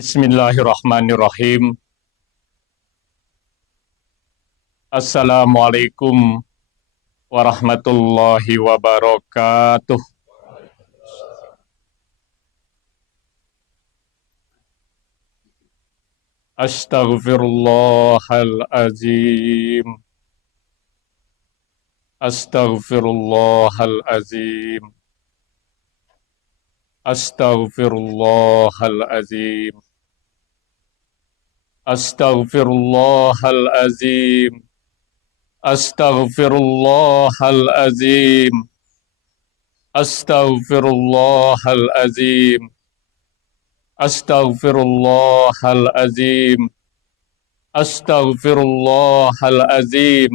Bismillahirrahmanirrahim. Assalamualaikum warahmatullahi wabarakatuh. Astaghfirullahalazim. Astaghfirullahalazim. Astaghfirullahalazim. Astaghfirullahalazim. Astaghfirullahalazim. Astaghfirullahalazim. Astaghfirullahalazim. Astaghfirullahalazim.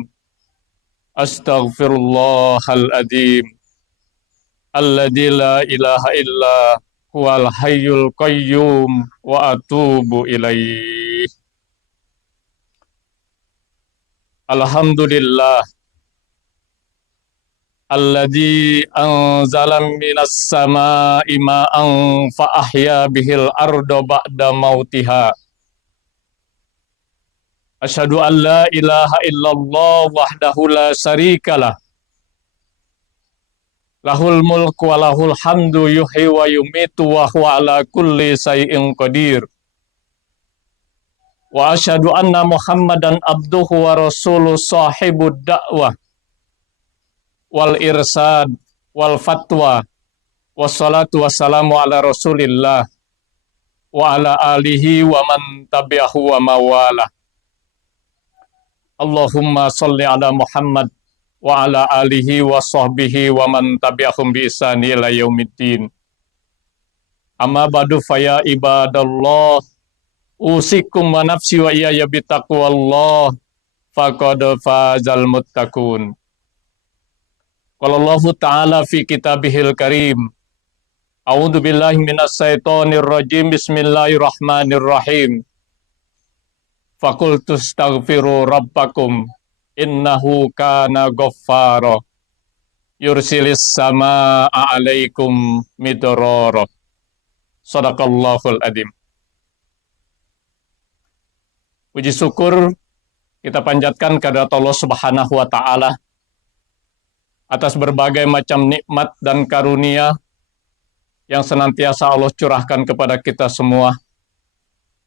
Astaghfirullahalazim. Alladzi la ilaha illa huwal hayyul qayyum wa atubu ilaih. Alhamdulillah alladzi anzala minas samaa'i ma'an fa ahya bihil arda ba'da mautiha. Asyhadu an la ilaha illallah wahdahu la syarikalah. Lahul mulku wa lahul hamdu yuhyi wa yumitu wa huwa ala kulli syai'in qadir. Wa asyhadu anna Muhammadan abduhu wa rasuluh sahibud da'wah wal irsad wal fatwa wassalatu wassalamu ala rasulillah wa ala alihi wa man tabi'ahu wa mawala. Allahumma salli ala Muhammad wa ala alihi wa sahbihi wa man tabi'ahum bi ihsani ila yaumiddin. Amma ba'du faya ibadallah, usikum wa nafsi wa iyaya bitaqwallah, faqad fazal muttaqun. Qala Allah Ta'ala fi kitabihil karim, a'udzu billahi minas syaitonir rajim, bismillahirrahmanirrahim. Faqultu astaghfiru rabbakum innahu kana ghaffara yursilis samaa alaikum midrara. Shadaqallahul adzim. Puji syukur kita panjatkan kehadirat Allah Subhanahu wa taala atas berbagai macam nikmat dan karunia yang senantiasa Allah curahkan kepada kita semua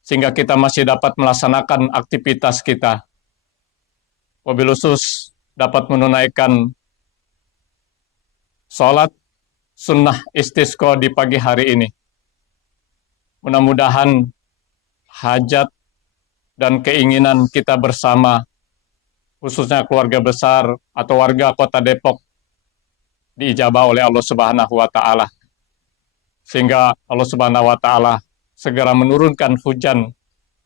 sehingga kita masih dapat melaksanakan aktivitas kita. Wabil khusus dapat menunaikan sholat sunnah istisqa di pagi hari ini. Mudah-mudahan hajat dan keinginan kita bersama, khususnya keluarga besar atau warga kota Depok, diijabah oleh Allah Subhanahu wa Ta'ala, sehingga Allah Subhanahu wa Ta'ala segera menurunkan hujan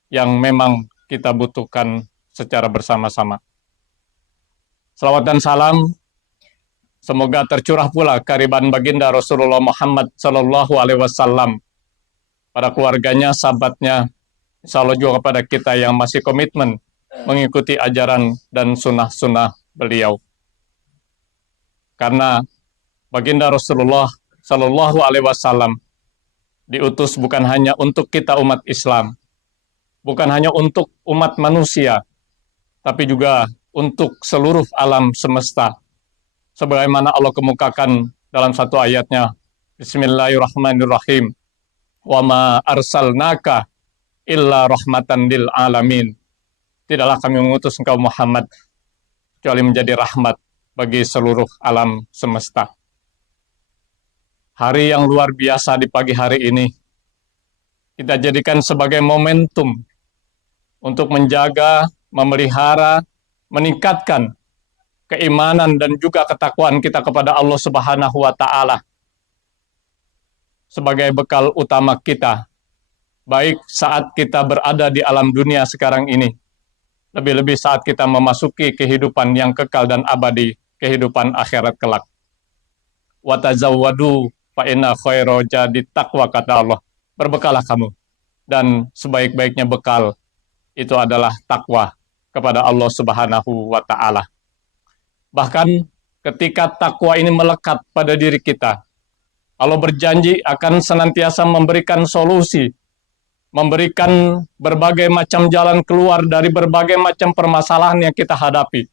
yang memang kita butuhkan secara bersama-sama. Salawat dan salam semoga tercurah pula kehadiran baginda Rasulullah Muhammad sallallahu alaihi wasallam pada keluarganya, sahabatnya, insya Allah juga kepada kita yang masih komitmen mengikuti ajaran dan sunnah-sunnah beliau. Karena baginda Rasulullah sallallahu alaihi wasallam diutus bukan hanya untuk kita umat Islam, bukan hanya untuk umat manusia, tapi juga untuk seluruh alam semesta. Sebagaimana Allah kemukakan dalam satu ayatnya, Bismillahirrahmanirrahim, wa ma arsalnaka illa rahmatan lil alamin. Tidaklah kami mengutus engkau Muhammad kecuali menjadi rahmat bagi seluruh alam semesta. Hari yang luar biasa di pagi hari ini kita jadikan sebagai momentum untuk menjaga, memelihara, meningkatkan keimanan dan juga ketakwaan kita kepada Allah Subhanahu wa Ta'ala sebagai bekal utama kita, baik saat kita berada di alam dunia sekarang ini, lebih-lebih saat kita memasuki kehidupan yang kekal dan abadi, kehidupan akhirat kelak. Wa tazawwadu fa inna khairal zadi taqwa, kata Allah. Berbekalah kamu, dan sebaik-baiknya bekal itu adalah takwa kepada Allah Subhanahu wa Ta'ala. Bahkan ketika takwa ini melekat pada diri kita, Allah berjanji akan senantiasa memberikan solusi memberikan berbagai macam jalan keluar dari berbagai macam permasalahan yang kita hadapi,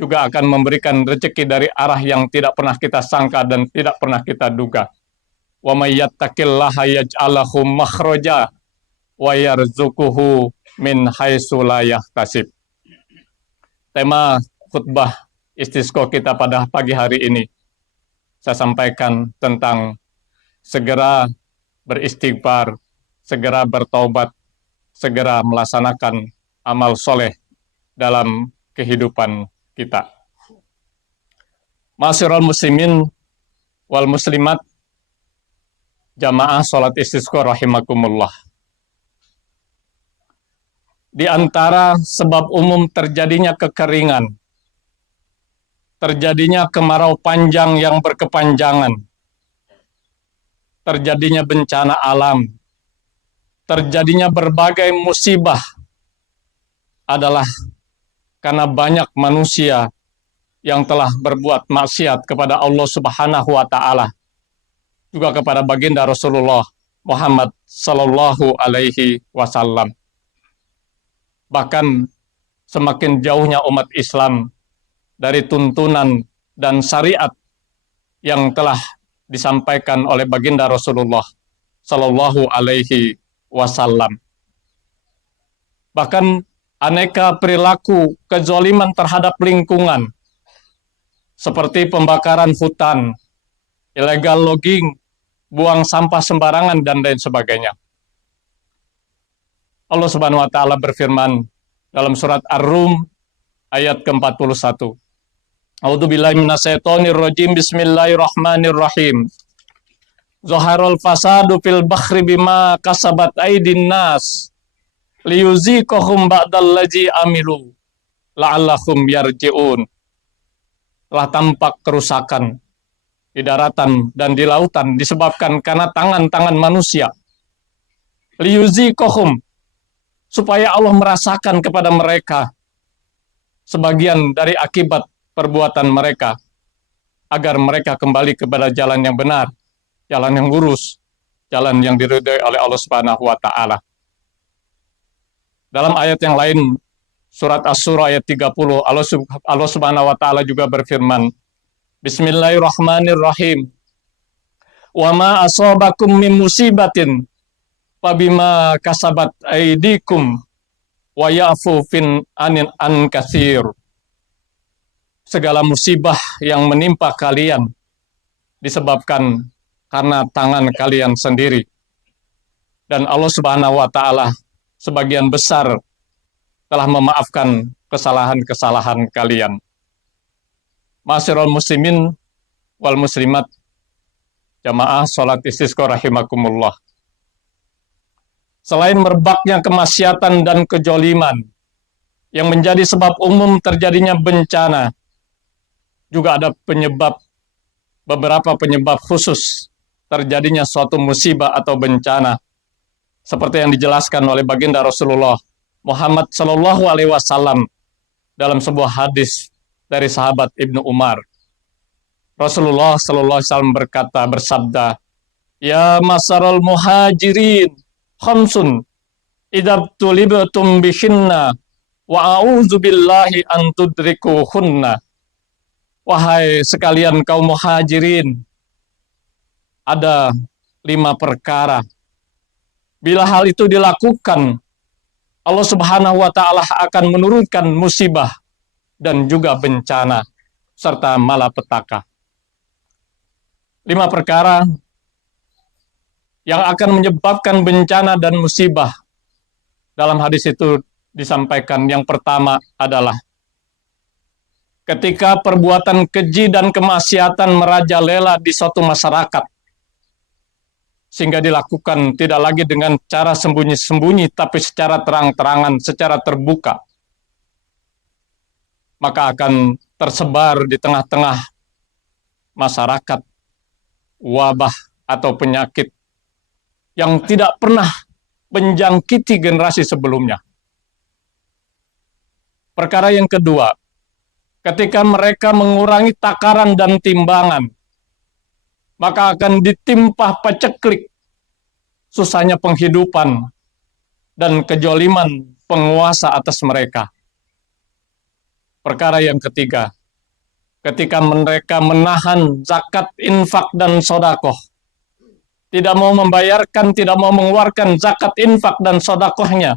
juga akan memberikan rezeki dari arah yang tidak pernah kita sangka dan tidak pernah kita duga. Wa may yattaqillaha yaj'al lahu makhraja wa yarzuquhu min haitsu la yahtasib. Tema khutbah istisqa kita pada pagi hari ini saya sampaikan tentang segera beristighfar, segera bertaubat, segera melaksanakan amal soleh dalam kehidupan kita. Ma'asyiral muslimin wal muslimat, jamaah salat istisqa rahimakumullah. Di antara sebab umum terjadinya kekeringan, terjadinya kemarau panjang yang berkepanjangan, terjadinya bencana alam, terjadinya berbagai musibah adalah karena banyak manusia yang telah berbuat maksiat kepada Allah Subhanahu wa taala, juga kepada baginda Rasulullah Muhammad sallallahu alaihi wasallam. Bahkan semakin jauhnya umat Islam dari tuntunan dan syariat yang telah disampaikan oleh baginda Rasulullah sallallahu alaihi wasallam. Bahkan aneka perilaku kezaliman terhadap lingkungan seperti pembakaran hutan, illegal logging, buang sampah sembarangan dan lain sebagainya. Allah Subhanahu wa taala berfirman dalam surat Ar-Rum ayat ke-41. A'udzubillahi minasyaitonir rajim. Bismillahirrahmanirrahim. Zaharul fasadu fil bahri bima kasabat aydin nas liyuziqahum ba'dallazi amilu la'allahum yarji'un. Telah tampak kerusakan di daratan dan di lautan disebabkan karena tangan-tangan manusia. Liyuziqahum, supaya Allah merasakan kepada mereka sebagian dari akibat perbuatan mereka, agar mereka kembali kepada jalan yang benar, jalan yang lurus, jalan yang diridhai oleh Allah Subhanahu wa taala. Dalam ayat yang lain, surat Asy-Syura ayat 30, Allah Subhanahu wa taala juga berfirman, Bismillahirrahmanirrahim. Wa ma asabakum min musibatin fabima kasabat aydikum wa ya'fu fin an katsir. Segala musibah yang menimpa kalian disebabkan karena tangan kalian sendiri. Dan Allah Subhanahu wa taala sebagian besar telah memaafkan kesalahan-kesalahan kalian. Ma'asyiral muslimin wal muslimat, jamaah salat istisqa rahimakumullah. Selain merebaknya kemaksiatan dan kejoliman yang menjadi sebab umum terjadinya bencana, juga ada beberapa penyebab khusus terjadinya suatu musibah atau bencana, seperti yang dijelaskan oleh baginda Rasulullah Muhammad sallallahu alaihi wasallam dalam sebuah hadis dari sahabat Ibnu Umar. Rasulullah sallallahu alaihi wasallam bersabda, "Ya masaral muhajirin, khamsun idab tulibtum bihinna wa a'udzu billahi an tudrikuhunna." Wahai sekalian kaum muhajirin, ada 5 perkara. Bila hal itu dilakukan, Allah Subhanahu wa taala akan menurunkan musibah dan juga bencana serta malapetaka. 5 perkara yang akan menyebabkan bencana dan musibah. Dalam hadis itu disampaikan yang pertama adalah ketika perbuatan keji dan kemaksiatan merajalela di suatu masyarakat, sehingga dilakukan tidak lagi dengan cara sembunyi-sembunyi, tapi secara terang-terangan, secara terbuka, maka akan tersebar di tengah-tengah masyarakat wabah atau penyakit yang tidak pernah menjangkiti generasi sebelumnya. Perkara yang kedua, ketika mereka mengurangi takaran dan timbangan, maka akan ditimpa paceklik susahnya penghidupan dan kejoliman penguasa atas mereka. Perkara yang ketiga, ketika mereka menahan zakat, infak, dan sodakoh, tidak mau membayarkan, tidak mau mengeluarkan zakat, infak, dan sodakohnya,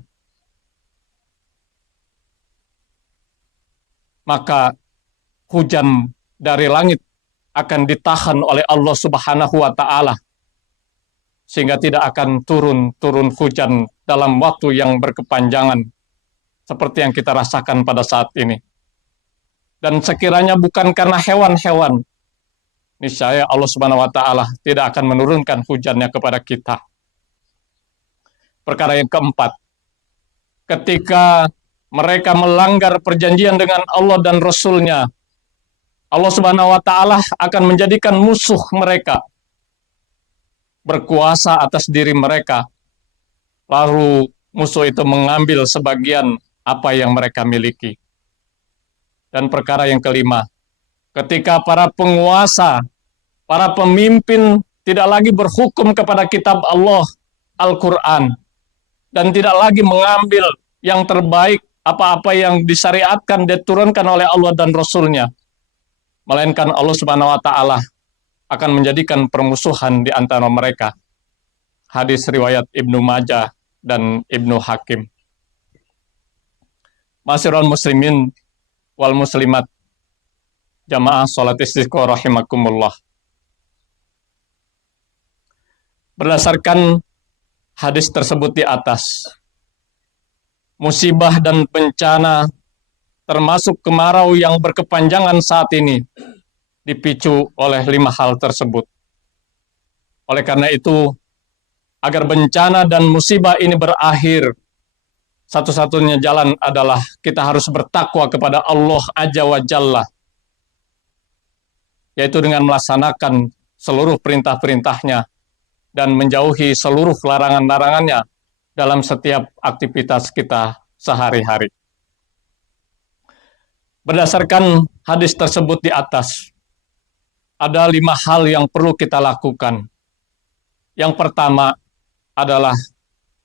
maka hujan dari langit akan ditahan oleh Allah Subhanahu wa Ta'ala, sehingga tidak akan turun hujan dalam waktu yang berkepanjangan seperti yang kita rasakan pada saat ini. Dan sekiranya bukan karena hewan-hewan, niscaya Allah Subhanahu wa Ta'ala tidak akan menurunkan hujannya kepada kita. Perkara yang keempat, ketika mereka melanggar perjanjian dengan Allah dan Rasul-Nya, Allah Subhanahu wa Ta'ala akan menjadikan musuh mereka berkuasa atas diri mereka, lalu musuh itu mengambil sebagian apa yang mereka miliki. Dan perkara yang kelima, ketika para penguasa, para pemimpin tidak lagi berhukum kepada kitab Allah, Al-Quran, dan tidak lagi mengambil yang terbaik, apa-apa yang disyariatkan, diturunkan oleh Allah dan Rasul-Nya, melainkan Allah Subhanahu wa Ta'ala akan menjadikan permusuhan di antara mereka. Hadis riwayat Ibnu Majah dan Ibnu Hakim. Ma'asyiral muslimin wal muslimat, jamaah salat istiqomah rahimakumullah. Berdasarkan hadis tersebut di atas, musibah dan bencana termasuk kemarau yang berkepanjangan saat ini dipicu oleh 5 hal tersebut. Oleh karena itu, agar bencana dan musibah ini berakhir, satu-satunya jalan adalah kita harus bertakwa kepada Allah Azza wa Jalla, yaitu dengan melaksanakan seluruh perintah-perintahnya dan menjauhi seluruh larangan-larangannya dalam setiap aktivitas kita sehari-hari. Berdasarkan hadis tersebut di atas, ada 5 hal yang perlu kita lakukan. Yang pertama adalah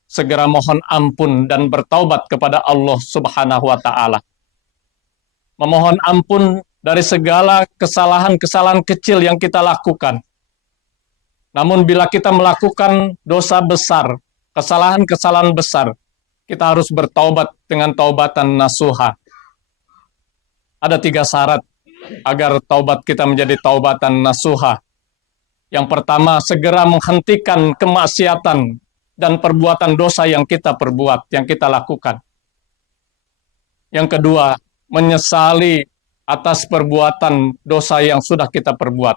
segera mohon ampun dan bertaubat kepada Allah Subhanahu wa Ta'ala. Memohon ampun dari segala kesalahan-kesalahan kecil yang kita lakukan. Namun bila kita melakukan dosa besar, kesalahan-kesalahan besar, kita harus bertaubat dengan taubatan nasuha. Ada 3 syarat agar taubat kita menjadi taubatan nasuha. Yang pertama, segera menghentikan kemaksiatan dan perbuatan dosa yang kita perbuat, yang kita lakukan. Yang kedua, menyesali atas perbuatan dosa yang sudah kita perbuat.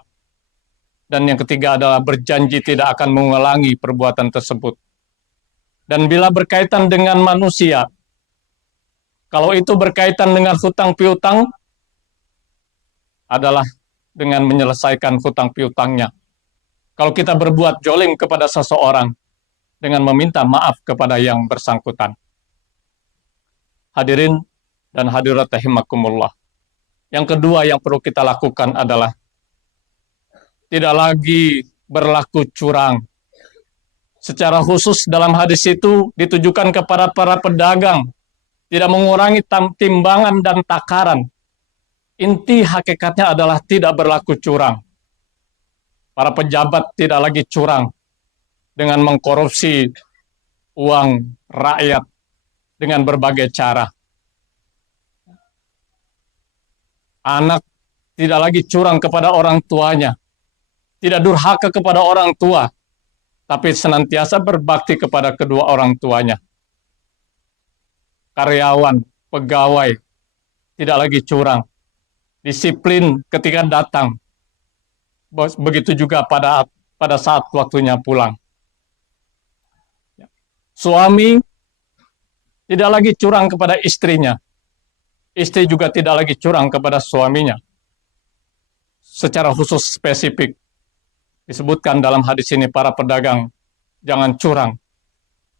Dan yang ketiga adalah berjanji tidak akan mengulangi perbuatan tersebut. Dan bila berkaitan dengan manusia, kalau itu berkaitan dengan hutang piutang, adalah dengan menyelesaikan hutang piutangnya. Kalau kita berbuat jolim kepada seseorang, dengan meminta maaf kepada yang bersangkutan. Hadirin dan hadirat rahimakumullah. Yang kedua yang perlu kita lakukan adalah tidak lagi berlaku curang. Secara khusus dalam hadis itu ditujukan kepada para pedagang, tidak mengurangi timbangan dan takaran. Inti hakikatnya adalah tidak berlaku curang. Para pejabat tidak lagi curang dengan mengkorupsi uang rakyat dengan berbagai cara. Anak tidak lagi curang kepada orang tuanya, tidak durhaka kepada orang tua, tapi senantiasa berbakti kepada kedua orang tuanya. Karyawan, pegawai, tidak lagi curang, disiplin ketika datang, begitu juga pada saat waktunya pulang. Suami tidak lagi curang kepada istrinya, istri juga tidak lagi curang kepada suaminya. Secara khusus spesifik disebutkan dalam hadis ini, para pedagang jangan curang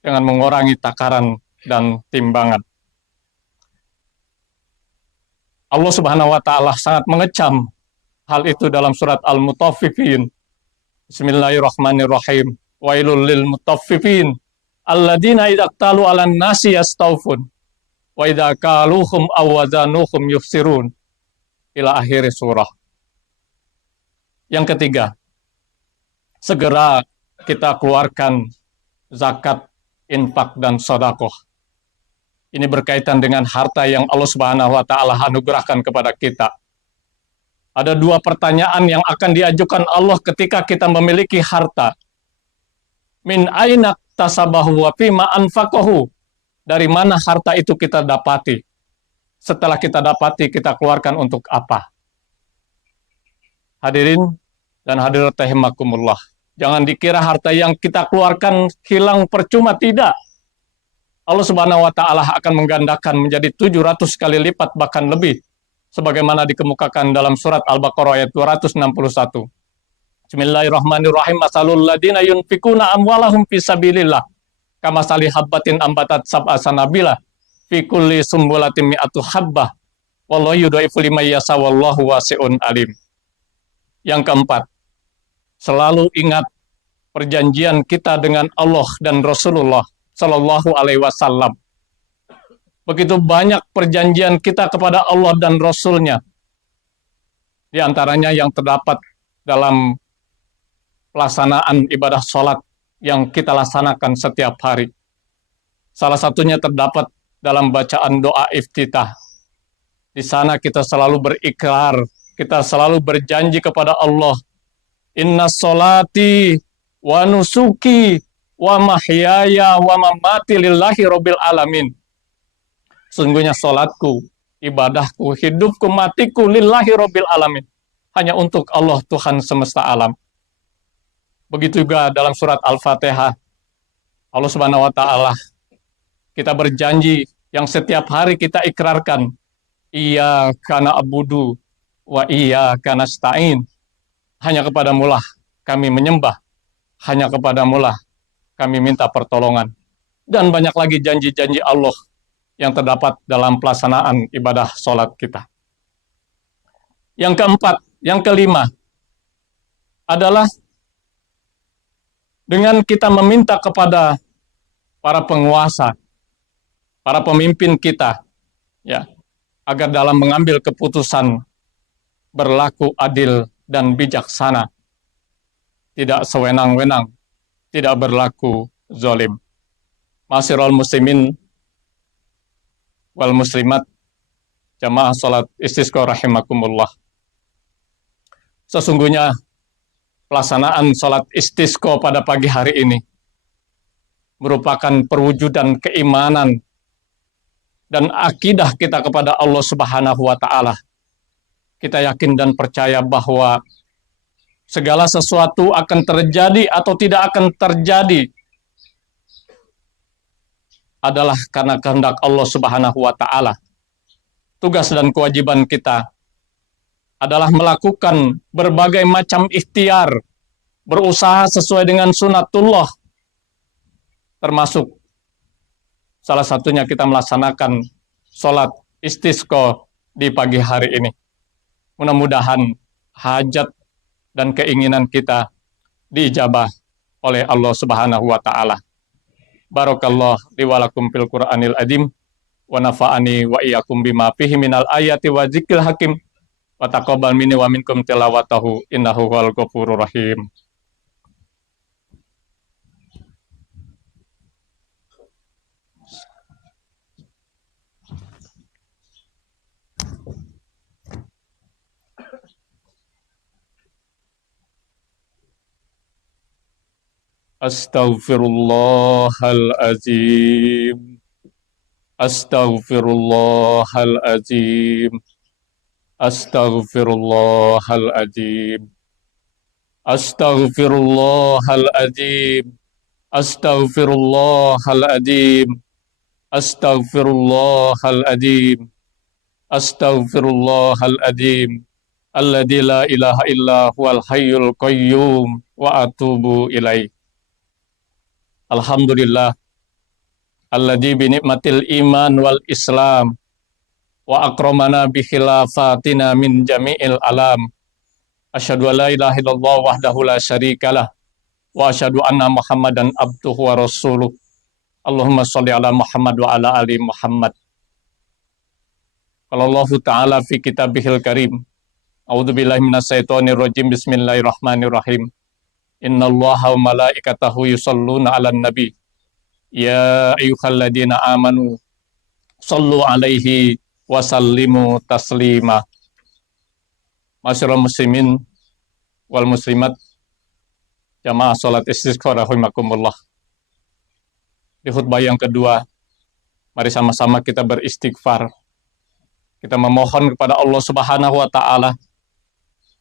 dengan mengurangi takaran dan timbangan. Allah Subhanahu wa Ta'ala sangat mengecam hal itu dalam surat Al-Mutaffifin. Bismillahirrahmanirrahim. Wailul lil mutaffifin alladzina idza talu 'alan nasi yastawfun wa idza kaluhum aw wazanuhum yufsirun, ila akhir surah. Yang ketiga, segera kita keluarkan zakat, infak, dan sedekah. Ini berkaitan dengan harta yang Allah Subhanahu wa taala anugerahkan kepada kita. Ada dua pertanyaan yang akan diajukan Allah ketika kita memiliki harta. Min aina tasabahu wa fima anfaqahu? Dari mana harta itu kita dapati? Setelah kita dapati, kita keluarkan untuk apa? Hadirin dan hadirat rahimakumullah. Jangan dikira harta yang kita keluarkan hilang percuma, tidak. Allah Subhanahu wa taala akan menggandakan menjadi 700 kali lipat bahkan lebih, sebagaimana dikemukakan dalam surat Al-Baqarah ayat 261. Bismillahirrahmanirrahim. Masalul ladina yunfikuna amwalahum fisabilillah kamasali habbatin ambatat sab'a sanabila fi kulli sumbulatin mi'atu habbah wallahu yudhaifu liman yasha wallahu wasi'un alim. Yang keempat, selalu ingat perjanjian kita dengan Allah dan Rasulullah Sallallahu Alaihi Wasallam. Begitu banyak perjanjian kita kepada Allah dan Rasul-Nya. Di antaranya yang terdapat dalam pelaksanaan ibadah sholat yang kita laksanakan setiap hari. Salah satunya terdapat dalam bacaan doa iftitah. Di sana kita selalu berikrar, kita selalu berjanji kepada Allah, inna sholati wa nusuki wa mahyaya wa mamati lillahi rabbil alamin. Sungguhnya sholatku, ibadahku, hidupku, matiku lillahi rabbil alamin. Hanya untuk Allah Tuhan semesta alam. Begitu juga dalam surat Al-Fatihah. Allah Subhanahu wa taala, kita berjanji yang setiap hari kita ikrarkan, iyyaka na'budu wa iyyaka nasta'in. Hanya kepadamulah kami menyembah, hanya kepadamulah kami minta pertolongan. Dan banyak lagi janji-janji Allah yang terdapat dalam pelaksanaan ibadah sholat kita. Yang keempat, yang kelima, adalah dengan kita meminta kepada para penguasa, para pemimpin kita, ya, agar dalam mengambil keputusan berlaku adil dan bijaksana, tidak sewenang-wenang, tidak berlaku zalim. Ma'asyiral muslimin wal muslimat, jamaah salat istisqa rahimakumullah. Sesungguhnya pelaksanaan salat istisqa pada pagi hari ini merupakan perwujudan keimanan dan akidah kita kepada Allah Subhanahu wa taala. Kita yakin dan percaya bahwa segala sesuatu akan terjadi atau tidak akan terjadi adalah karena kehendak Allah Subhanahu wa taala. Tugas dan kewajiban kita adalah melakukan berbagai macam ikhtiar, berusaha sesuai dengan sunatullah, termasuk salah satunya kita melaksanakan sholat istisqa di pagi hari ini. Mudah-mudahan hajat dan keinginan kita diijabah oleh Allah Subhanahu wa taala. Barakallah li wa lakum fil Qur'anil azim wa nafa'ani wa iyyakum bima fihi minal ayati wa dzikril hakim wa taqabbal minni wa minkum tilawatahu innahu huwal ghafurur rahim. Astaghfirullahalazim. Astaghfirullahalazim. Astaghfirullahalazim. Astaghfirullahalazim. Astaghfirullahalazim. Astaghfirullahalazim. Astaghfirullahalazim. Alladzi la ilaha illa huwal hayyul qayyum wa atubu ilaih. Alhamdulillah alladzi bi ni'matil iman wal islam wa akramana bi khilafatina min jami'il alam. Asyhadu an la ilaha illallah wahdahu la syarikalah wa asyhadu anna Muhammadan abduhu wa rasuluh. Allahumma sholli ala Muhammad wa ala ali Muhammad. Qala Allah Ta'ala fi kitabihil karim. A'udzubillahi minasyaitonir rajim. Bismillahirrahmanirrahim. Innallaha wa malaikatahu yusholluna 'alan nabi. Ya ayyuhalladzina amanu shallu 'alaihi wa sallimu taslima. Masyarul muslimin wal muslimat, jamaah salat istisqa rahimakumullah. Di khutbah yang kedua, mari sama-sama kita beristighfar. Kita memohon kepada Allah Subhanahu wa taala.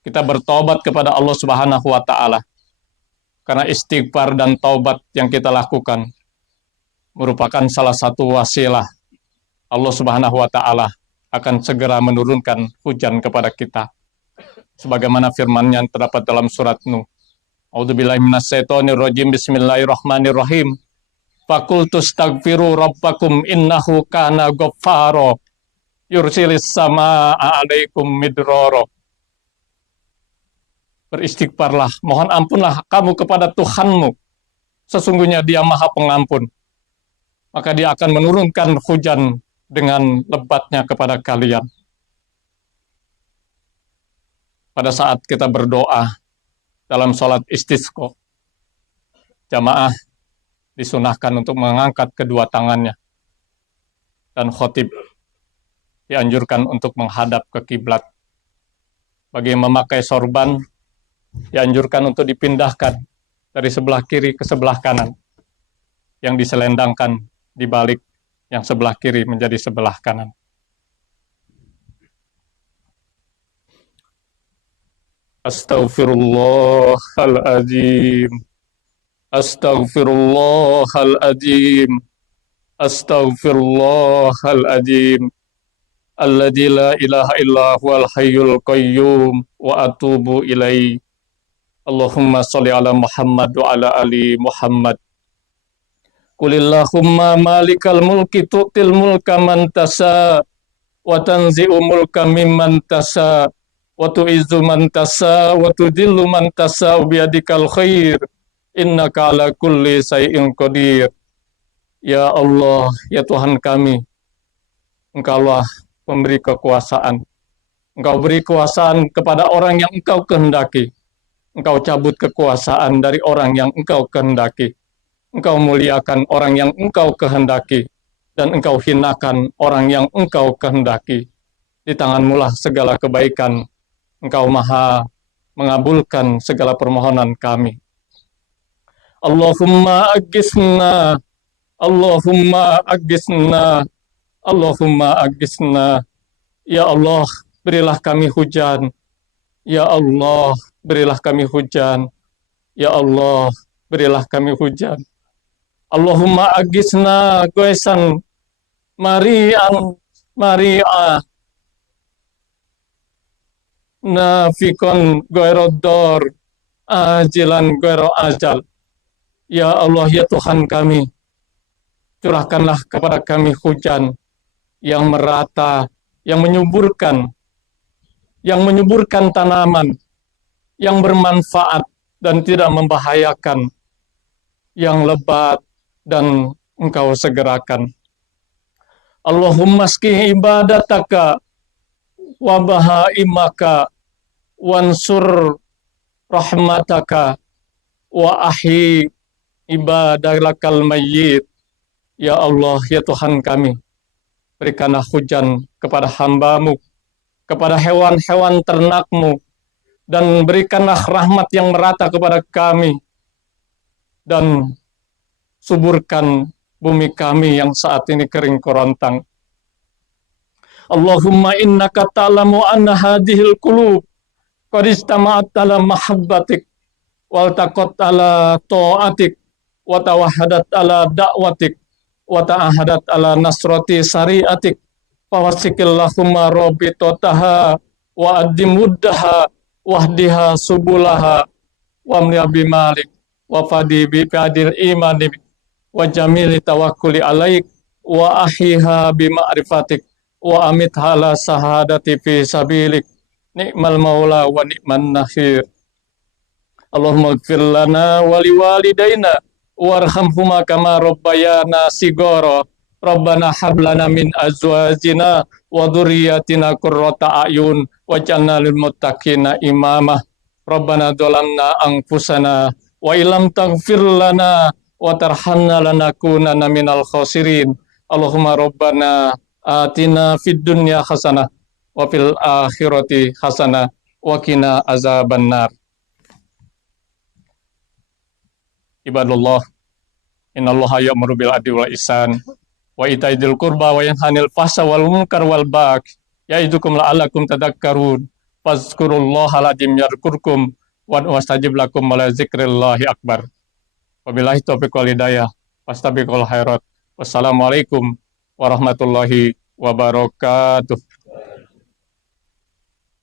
Kita bertobat kepada Allah Subhanahu wa taala. Karena istighfar dan taubat yang kita lakukan merupakan salah satu wasilah Allah Subhanahu wa taala akan segera menurunkan hujan kepada kita. Sebagaimana firman-Nya terdapat dalam surat Nuh. A'udzubillahi minasyaitonir rajim. Bismillahirrahmanirrahim. Faqultu astaghfiru rabbakum innahu kana ghaffara yursilis samaa 'alaikum midrara. Beristighfarlah, mohon ampunlah kamu kepada Tuhanmu. Sesungguhnya Dia Maha Pengampun. Maka Dia akan menurunkan hujan dengan lebatnya kepada kalian. Pada saat kita berdoa dalam sholat istisqa, jamaah disunahkan untuk mengangkat kedua tangannya, dan khotib dianjurkan untuk menghadap ke kiblat. Bagi yang memakai sorban, dianjurkan untuk dipindahkan dari sebelah kiri ke sebelah kanan, yang diselendangkan di balik yang sebelah kiri menjadi sebelah kanan. Astaghfirullahaladzim. Astaghfirullahaladzim. Astaghfirullahaladzim. Alladzi la ilaha illa huwal hayyul qayyum wa atubu ilaihi. Allahumma sholli ala Muhammad wa ala ali Muhammad. Qulillahumma malikal mulki tu'til mulka man tasha wa tanzi'u mulka mimman tasha wa tu'izzu man tasha wa tudhillu man tasha biyadikal khair innaka ala kulli syai'in qadir. Ya Allah, ya Tuhan kami, Engkaulah pemberi kekuasaan. Engkau beri kekuasaan kepada orang yang Engkau kehendaki. Engkau cabut kekuasaan dari orang yang Engkau kehendaki. Engkau muliakan orang yang Engkau kehendaki, dan Engkau hinakan orang yang Engkau kehendaki. Di tangan-Mu lah segala kebaikan. Engkau Maha mengabulkan segala permohonan kami. Allahumma agisna, Allahumma agisna, Allahumma agisna. Ya Allah, berilah kami hujan. Ya Allah, berilah kami hujan. Ya Allah, berilah kami hujan. Allahumma agisna goesan mari'an mari'a nafikon goerodor ajilan goero ajal. Ya Allah, ya Tuhan kami, curahkanlah kepada kami hujan yang merata, yang menyuburkan tanaman, yang bermanfaat dan tidak membahayakan, yang lebat dan Engkau segerakan. Allahumma ski ibadataka wa bahaimaka wansur rahmataka wa ahi ibadakal mayyit. Ya Allah, ya Tuhan kami, berikanlah hujan kepada hamba-Mu, kepada hewan-hewan ternak-Mu, dan berikanlah rahmat yang merata kepada kami, dan suburkan bumi kami yang saat ini kering kerontang. Allahumma innaka ta'lamu anna hadhil qulub qad istama'at ala mahabbatik wal taqat ala ta'atik wa tawahadat ala da'watik wa ta'ahadat ala nasrati syariatik fawasikillahumma rabitotaha wa addimuddaha wahdiha subulaha wa amniyabi malik wa fadi bi adil imani wa jamili tawakkuli alaik wa ahiha bi ma'rifatik wa amit hala sahadati fi sabilik ni'mal maula wa ni'man nasir. Allahumma ighfir lana wa liwalidayna warhamhuma kama rabbayana sigara. Rabbana hab lana min azwajina wa dzurriyyatina qurrata a'yun waj'alna lil muttaqina imama. Rabbana dzalamna anfusana wa illam taghfir lana wa tarhamna lanakunanna minal khasirin. Allahumma rabbana atina fid dunya hasanah wa fil akhirati hasanah wa qina azabannar. Ibadallah, innallaha ya'muru bil adli wal ihsan wa ita'i dzil qurba wa yanha 'anil fahsya'i wal munkar wal baghi ya'idukum la'allakum tadhakkarun. Fazkurullaha al-'azim yadhkurkum wastajib lakum wa la dzikrillahi akbar. Wabillahi taufiq wal hidayah. Fastabiqul khairat. Wassalamualaikum warahmatullahi wabarakatuh.